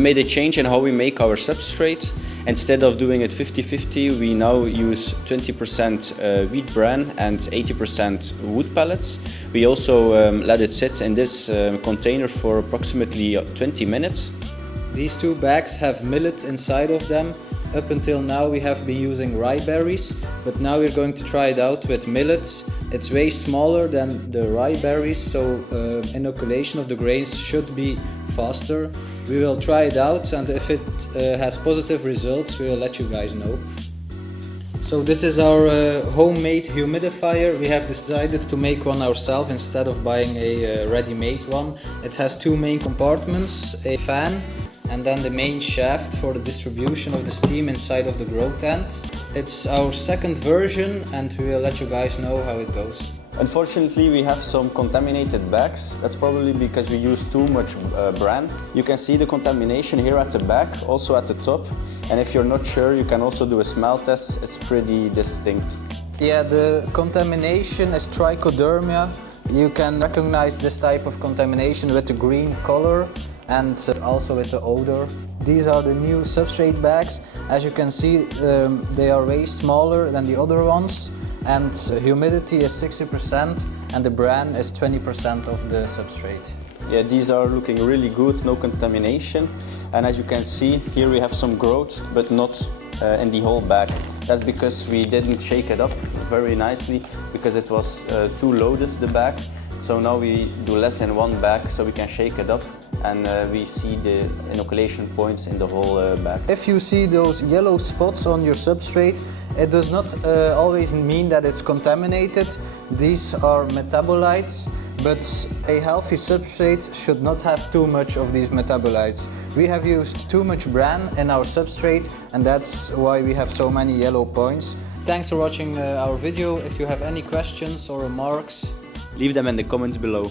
made a change in how we make our substrate. Instead of doing it 50-50, we now use 20% wheat bran and 80% wood pellets. We also let it sit in this container for approximately 20 minutes. These two bags have millet inside of them. Up until now we have been using rye berries, but now we're going to try it out with millets. It's way smaller than the rye berries, so inoculation of the grains should be faster. We will try it out, and if it has positive results, we will let you guys know. So this is our homemade humidifier. We have decided to make one ourselves instead of buying a ready-made one. It has two main compartments, a fan, and then the main shaft for the distribution of the steam inside of the grow tent. It's our second version, and we will let you guys know how it goes. Unfortunately, we have some contaminated bags. That's probably because we use too much bran. You can see the contamination here at the back, also at the top. And if you're not sure, you can also do a smell test. It's pretty distinct. Yeah, the contamination is trichodermia. You can recognize this type of contamination with the green color and also with the odor. These are the new substrate bags. As you can see, they are way smaller than the other ones, and humidity is 60% and the bran is 20% of the substrate. Yeah, these are looking really good, no contamination. And as you can see, here we have some growth, but not in the whole bag. That's because we didn't shake it up very nicely, because it was too loaded, the bag. So now we do less in one bag, so we can shake it up, and we see the inoculation points in the whole bag. If you see those yellow spots on your substrate, it does not always mean that it's contaminated. These are metabolites, but a healthy substrate should not have too much of these metabolites. We have used too much bran in our substrate, and that's why we have so many yellow points. Thanks for watching our video. If you have any questions or remarks, leave them in the comments below.